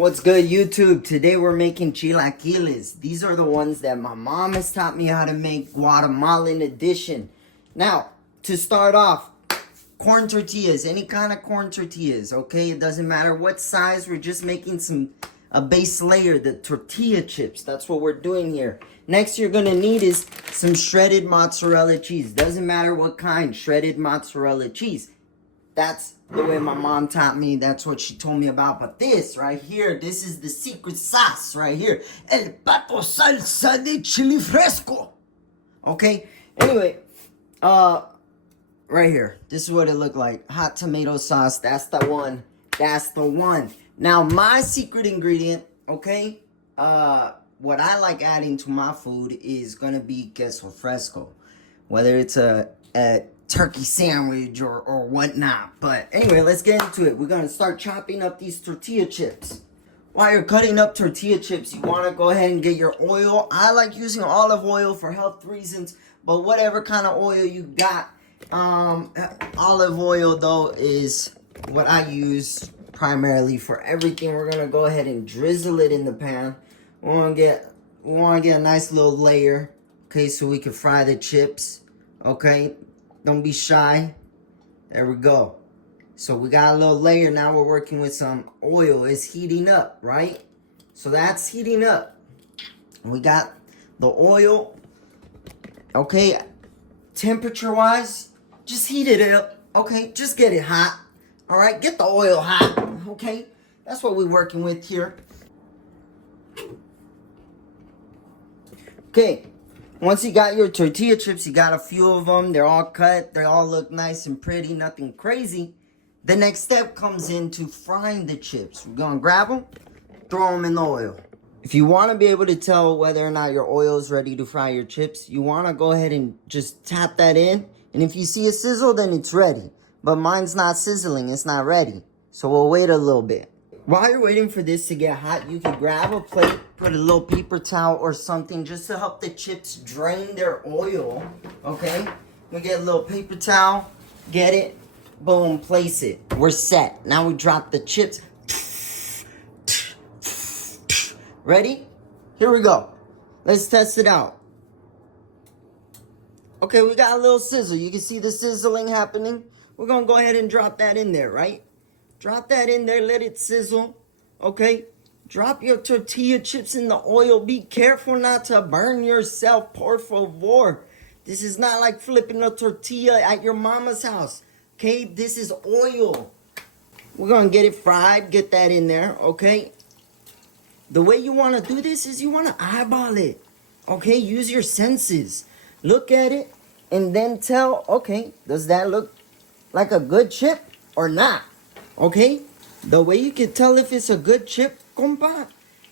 What's good, YouTube? Today we're making chilaquiles. These are the ones that my mom has taught me how to make, Guatemalan edition. Now, to start off, corn tortillas, any kind of corn tortillas, okay? It doesn't matter what size, we're just making a base layer, the tortilla chips. That's what we're doing here. Next, you're gonna need is some shredded mozzarella cheese. Doesn't matter what kind, shredded mozzarella cheese. That's the way my mom taught me. That's what she told me about. But this right here, this is the secret sauce right here. El pato salsa de chili fresco. Okay? Anyway, right here. This is what it looked like. Hot tomato sauce. That's the one. That's the one. Now, my secret ingredient, okay? What I like adding to my food is going to be queso fresco. Whether it's a turkey sandwich or whatnot. But anyway, let's get into it. We're going to start chopping up these tortilla chips. While you're cutting up tortilla chips, you want to go ahead and get your oil. I like using olive oil for health reasons, but whatever kind of oil you got. Olive oil, though, is what I use primarily for everything. We're going to go ahead and drizzle it in the pan. We want to get a nice little layer, okay, so we can fry the chips, okay? Don't be shy. There we go. So we got a little layer. Now we're working with some oil. It's heating up, right? So that's heating up. We got the oil. Okay. Temperature-wise, just heat it up. Okay. Just get it hot. All right. Get the oil hot. Okay. That's what we're working with here. Okay. Once you got your tortilla chips, you got a few of them. They're all cut. They all look nice and pretty. Nothing crazy. The next step comes into frying the chips. We're going to grab them, throw them in the oil. If you want to be able to tell whether or not your oil is ready to fry your chips, you want to go ahead and just tap that in. And if you see a sizzle, then it's ready. But mine's not sizzling. It's not ready. So we'll wait a little bit. While you're waiting for this to get hot, you can grab a plate, put a little paper towel or something just to help the chips drain their oil, okay? We get a little paper towel, get it, boom, place it. We're set. Now we drop the chips. Ready? Here we go. Let's test it out. Okay, we got a little sizzle. You can see the sizzling happening. We're going to go ahead and drop that in there, right? Drop that in there, let it sizzle, okay? Drop your tortilla chips in the oil. Be careful not to burn yourself, por favor. This is not like flipping a tortilla at your mama's house, okay? This is oil. We're going to get it fried, get that in there, okay? The way you want to do this is you want to eyeball it, okay? Use your senses. Look at it and then tell, okay, does that look like a good chip or not? Okay, the way you can tell if it's a good chip, compa,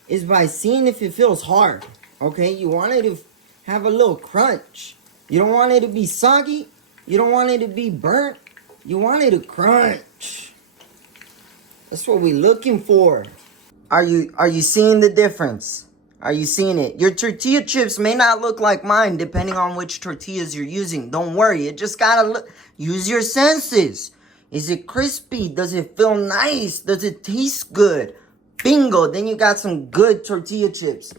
is by seeing if it feels hard. Okay, you want it to have a little crunch. You don't want it to be soggy. You don't want it to be burnt. You want it to crunch. That's what we're looking for. Are you seeing the difference? Are you seeing it? Your tortilla chips may not look like mine depending on which tortillas you're using. Don't worry, it just gotta look. Use your senses. Is it crispy? Does it feel nice? Does it taste good? Bingo, then you got some good tortilla chips.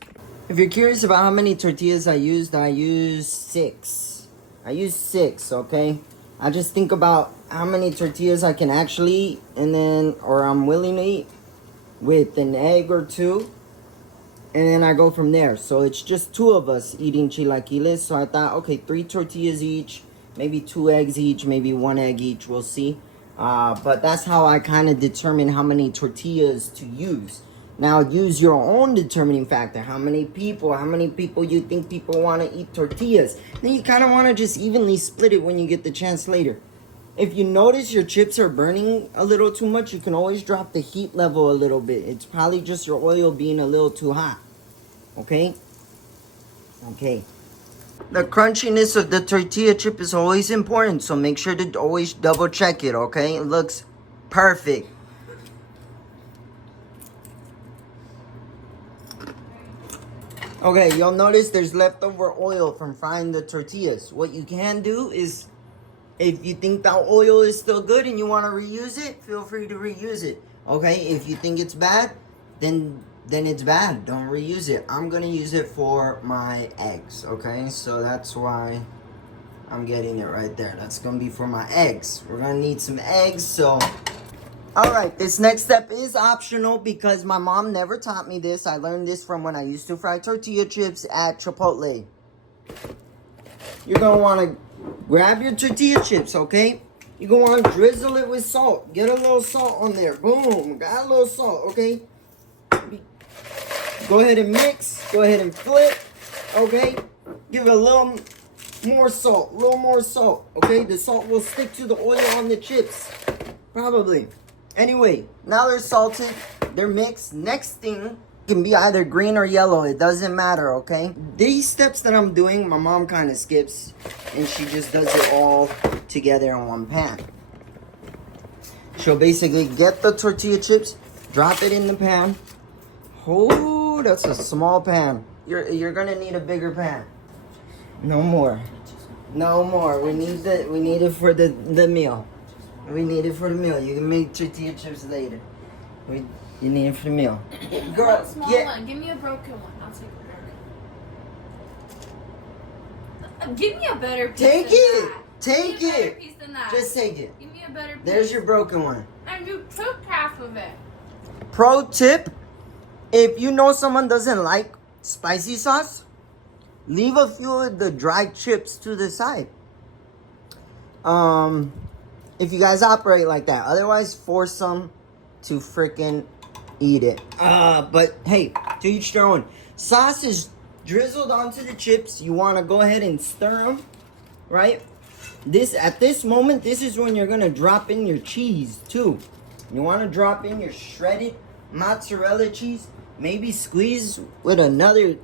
If you're curious about how many tortillas I used 6. I used 6, okay? I just think about how many tortillas I can actually eat and then, or I'm willing to eat with an egg or 2. And then I go from there. So it's just 2 of us eating chilaquiles. So I thought, okay, 3 tortillas each, maybe 2 eggs each, maybe 1 egg each, we'll see. But that's how I kind of determine how many tortillas to use. Now, use your own determining factor. How many people you think people want to eat tortillas. Then you kind of want to just evenly split it when you get the chance later. If you notice your chips are burning a little too much, you can always drop the heat level a little bit. It's probably just your oil being a little too hot. Okay? Okay. The crunchiness of the tortilla chip is always important, so make sure to always double check it, okay? It looks perfect. Okay, you'll notice there's leftover oil from frying the tortillas. What you can do is, if you think that oil is still good and you want to reuse it, feel free to reuse it. Okay, if you think it's bad, then it's bad. Don't reuse it. I'm gonna use it for my eggs, okay? So that's why I'm getting it right there. That's gonna be for my eggs. We're gonna need some eggs, so. All right, this next step is optional because my mom never taught me this. I learned this from when I used to fry tortilla chips at Chipotle. You're gonna wanna grab your tortilla chips, okay? You're gonna wanna drizzle it with salt. Get a little salt on there. Boom, got a little salt, okay? Go ahead and mix. Go ahead and flip, okay? Give it a little more salt, okay? The salt will stick to the oil on the chips, probably. Anyway, now they're salted, they're mixed. Next thing can be either green or yellow, it doesn't matter, okay? These steps that I'm doing, my mom kind of skips, and she just does it all together in one pan. She'll basically get the tortilla chips, drop it in the pan. Oh, that's a small pan. You're gonna need a bigger pan. No more. We need it for the meal. We need it for the meal. You can make tortilla chips later. You need it for the meal. Girl, small one. Give me a broken one. I'll take a broken. Give me a better piece. Take it. Take it. Give me a better piece than that. Just take it. Give me a better piece. There's your broken one. And you took half of it. Pro tip: if you know someone doesn't like spicy sauce, leave a few of the dried chips to the side. If you guys operate like that. Otherwise, force them to freaking eat it. But hey, to each their own. Sauce is drizzled onto the chips. You want to go ahead and stir them, right? At this moment, this is when you're going to drop in your cheese, too. You want to drop in your shredded mozzarella cheese. Maybe squeeze with another...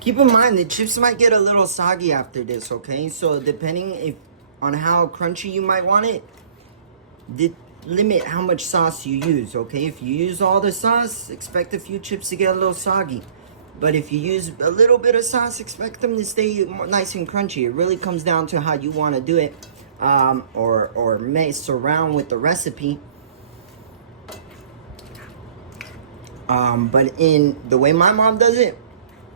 Keep in mind, the chips might get a little soggy after this, okay? So depending on how crunchy you might want it, limit how much sauce you use, okay? If you use all the sauce, expect a few chips to get a little soggy. But if you use a little bit of sauce, expect them to stay nice and crunchy. It really comes down to how you want to do it, or mess around with the recipe. But in the way my mom does it,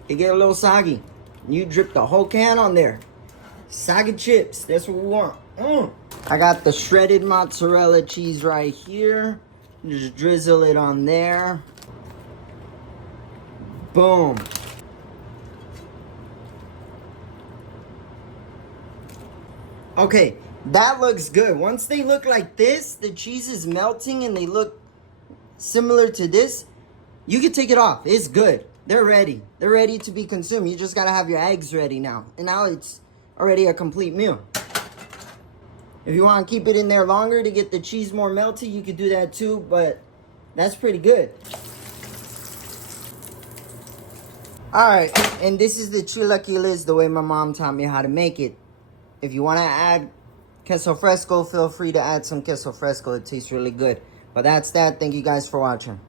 it get a little soggy. You drip the whole can on there. Soggy chips, that's what we want. I got the shredded mozzarella cheese right here. Just drizzle it on there. Boom. Okay, that looks good. Once they look like this, the cheese is melting and they look similar to this, you can take it off. It's good. They're ready. They're ready to be consumed. You just got to have your eggs ready now. And now it's already a complete meal. If you want to keep it in there longer to get the cheese more melty, you could do that too. But that's pretty good. Alright, and this is the chilaquiles the way my mom taught me how to make it. If you want to add queso fresco, feel free to add some queso fresco. It tastes really good. But that's that. Thank you guys for watching.